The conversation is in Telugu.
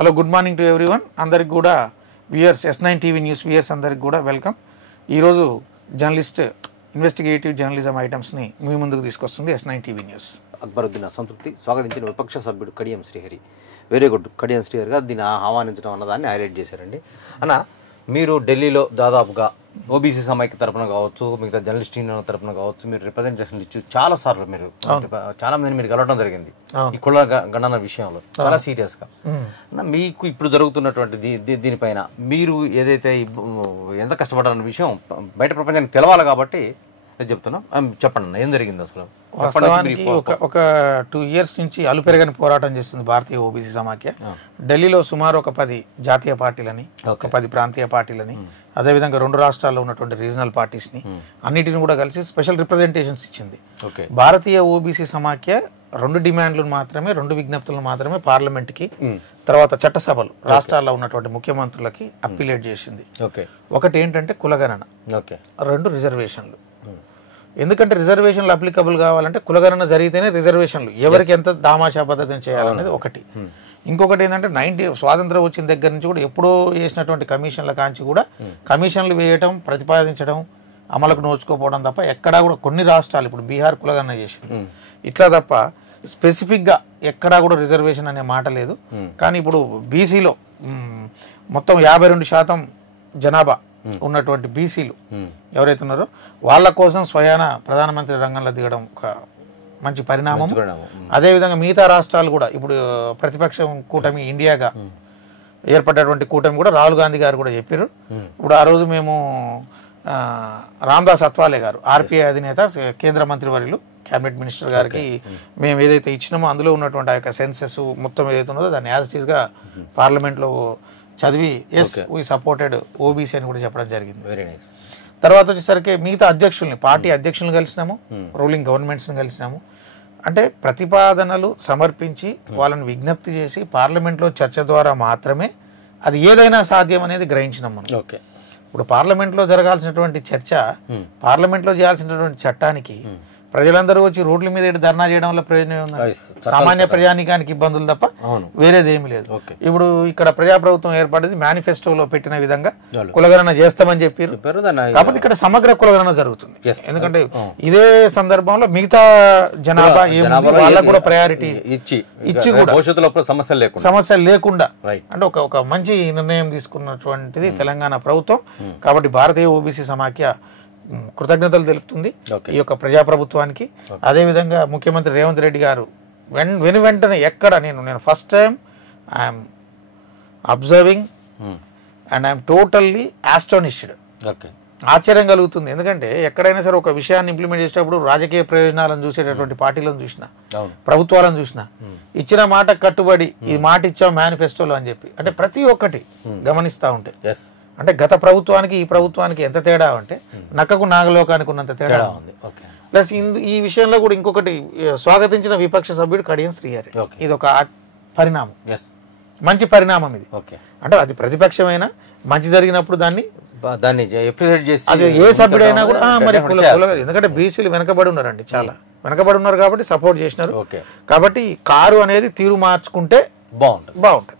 Hello good morning to everyone. అందరికి కూడా viewers S9 TV news viewers అందరికి కూడా వెల్కమ్. ఈరోజు జర్నలిస్ట్ ఇన్వెస్టిగేటివ్ జర్నలిజం ఐటమ్స్ని మీ ముందుకు తీసుకొస్తుంది S9 టీవీ న్యూస్. అక్బరుద్దీన్ అసంతృప్తి స్వాగతించిన విపక్ష సభ్యుడు కడియం శ్రీహరి. Very good. కడియం శ్రీహరి గారు దీన్ని ఆహ్వానించడం అన్నదాన్ని హైలైట్ చేశారండి. అన్న, మీరు ఢిల్లీలో దాదాపుగా ఓబీసీ సమైక్య తరపున కావచ్చు, మిగతా జర్నలిస్ట్ యూనియన్ తరపున కావచ్చు, మీరు రిప్రజెంటేషన్లు ఇచ్చి చాలా సార్లు మీరు చాలా మందిని మీరు కలవడం జరిగింది ఈ కుల గణన విషయంలో చాలా సీరియస్ గా. మీకు ఇప్పుడు జరుగుతున్నటువంటి దీనిపైన మీరు ఏదైతే ఎంత కష్టపడాలన్న విషయం బయట ప్రపంచానికి తెలవాలి కాబట్టి చెప్తున్నా. చెప్పండి అన్న, ఏం జరిగింది అసలు? వాస్తవానికి ఒక 2 years నుంచి అలుపెరగని పోరాటం చేస్తుంది భారతీయ ఓబీసీ సమాఖ్య. ఢిల్లీలో సుమారు ఒక 10 జాతీయ పార్టీలని, ఒక 10 ప్రాంతీయ పార్టీలని, అదేవిధంగా 2 రాష్ట్రాల్లో ఉన్నటువంటి రీజనల్ పార్టీస్ని అన్నిటిని కూడా కలిసి స్పెషల్ రిప్రజెంటేషన్స్ ఇచ్చింది. భారతీయ ఓబీసీ సమాఖ్య 2 డిమాండ్లను మాత్రమే, 2 విజ్ఞప్తులను మాత్రమే పార్లమెంట్కి, తర్వాత చట్టసభలు రాష్ట్రాల్లో ఉన్నటువంటి ముఖ్యమంత్రులకి అప్పీలేట్ చేసింది. ఒకటి ఏంటంటే కులగణన, 2 రిజర్వేషన్లు. ఎందుకంటే రిజర్వేషన్లు అప్లికబుల్ కావాలంటే కులగణన జరిగితేనే రిజర్వేషన్లు ఎవరికి ఎంత దామాషా పద్ధతిని చేయాలనేది ఒకటి. ఇంకొకటి ఏంటంటే స్వాతంత్రం వచ్చిన దగ్గర నుంచి కూడా ఎప్పుడో వేసినటువంటి కమిషన్ల కాంచి కూడా కమిషన్లు వేయటం, ప్రతిపాదించడం, అమలుకు నోచుకోపోవడం తప్ప ఎక్కడా కూడా కొన్ని రాష్ట్రాలు, ఇప్పుడు బీహార్ కులగణన చేసింది, ఇట్లా తప్ప స్పెసిఫిక్గా ఎక్కడా కూడా రిజర్వేషన్ అనే మాట లేదు. కానీ ఇప్పుడు బీసీలో మొత్తం 52% జనాభా ఉన్నటువంటి బీసీలు ఎవరైతే ఉన్నారో వాళ్ళ కోసం స్వయాన ప్రధానమంత్రి రంగంలో దిగడం ఒక మంచి పరిణామం. అదేవిధంగా మిగతా రాష్ట్రాలు కూడా ఇప్పుడు ప్రతిపక్షం కూటమి ఇండియాగా ఏర్పడ్డటువంటి కూటమి కూడా రాహుల్ గాంధీ గారు కూడా చెప్పారు. ఇప్పుడు ఆ రోజు మేము రామ్దాస్ అత్వాలే గారు, ఆర్పీఐ అధినేత, కేంద్ర మంత్రి వర్యులు, క్యాబినెట్ మినిస్టర్ గారికి మేము ఏదైతే ఇచ్చినామో అందులో ఉన్నటువంటి ఆ యొక్క సెన్సెస్ మొత్తం ఏదైతే ఉన్నదో దాన్ని యాజ్ ఇట్ ఈస్ గా పార్లమెంట్లో చదివి ఎస్ వీ సపోర్టెడ్ ఓబీసీ అని కూడా చెప్పడం జరిగింది. Very nice. తర్వాత వచ్చేసరికి మిగతా అధ్యక్షుల్ని, పార్టీ అధ్యక్షులను కలిసినాము, రూలింగ్ గవర్నమెంట్స్ని కలిసినాము. అంటే ప్రతిపాదనలు సమర్పించి వాళ్ళని విజ్ఞప్తి చేసి పార్లమెంట్లో చర్చ ద్వారా మాత్రమే అది ఏదైనా సాధ్యం అనేది గ్రహించినాం మనం. ఇప్పుడు పార్లమెంట్లో జరగాల్సినటువంటి చర్చ, పార్లమెంట్లో చేయాల్సినటువంటి చట్టానికి ప్రజలందరూ వచ్చి రోడ్ల మీద ధర్నా చేయడం వల్ల ప్రయోజనం ఉంది? సామాన్య ప్రజానికానికి ఇబ్బందులు తప్ప వేరేది ఏమి లేదు. ఇప్పుడు ఇక్కడ ప్రజాప్రభుత్వం ఏర్పడింది, మేనిఫెస్టోలో పెట్టిన విధంగా కులగణన చేస్తామని చెప్పారు. కాబట్టి ఇక్కడ సమగ్ర కులగణన జరుగుతుంది. ఎందుకంటే ఇదే సందర్భంలో మిగతా జనాభా వాళ్ళకు కూడా ప్రయారిటీ ఇచ్చి కూడా సమస్యలు లేకుండా అంటే ఒక మంచి నిర్ణయం తీసుకున్నటువంటిది తెలంగాణ ప్రభుత్వం. కాబట్టి భారతీయ ఓబీసీ సమాఖ్య కృతజ్ఞతలు తెలుపుతుంది ఈ యొక్క ప్రజాప్రభుత్వానికి. అదేవిధంగా ముఖ్యమంత్రి రేవంత్ రెడ్డి గారు వెంటనే ఎక్కడ నేను first time I'm observing and I'm totally astonished. ఆశ్చర్యం కలుగుతుంది. ఎందుకంటే ఎక్కడైనా సరే ఒక విషయాన్ని ఇంప్లిమెంట్ చేసేటప్పుడు రాజకీయ ప్రయోజనాలను చూసేటటువంటి పార్టీలను చూసినా, ప్రభుత్వాలను చూసినా, ఇచ్చిన మాట కట్టుబడి ఈ మాట ఇచ్చాం మేనిఫెస్టోలో అని చెప్పి, అంటే ప్రతి ఒక్కటి గమనిస్తూ ఉంటే అంటే గత ప్రభుత్వానికి ఈ ప్రభుత్వానికి ఎంత తేడా అంటే నక్కకు నాగలోకానికి ఉన్నంత తేడా ఉంది. ప్లస్ ఈ విషయంలో కూడా ఇంకొకటి స్వాగతించిన విపక్ష సభ్యుడు కడియం శ్రీహరి. ఇది ఒక పరిణామం, మంచి పరిణామం ఇది. అంటే అది ప్రతిపక్షమైన మంచి జరిగినప్పుడు దాన్ని ఏ సభ్యుడైనా కూడా మరి ఎందుకంటే బీసీలు వెనకబడి ఉన్నారండి, చాలా వెనకబడి ఉన్నారు కాబట్టి సపోర్ట్ చేసినారు. కాబట్టి కారు అనేది తీరు మార్చుకుంటే బాగుంటుంది.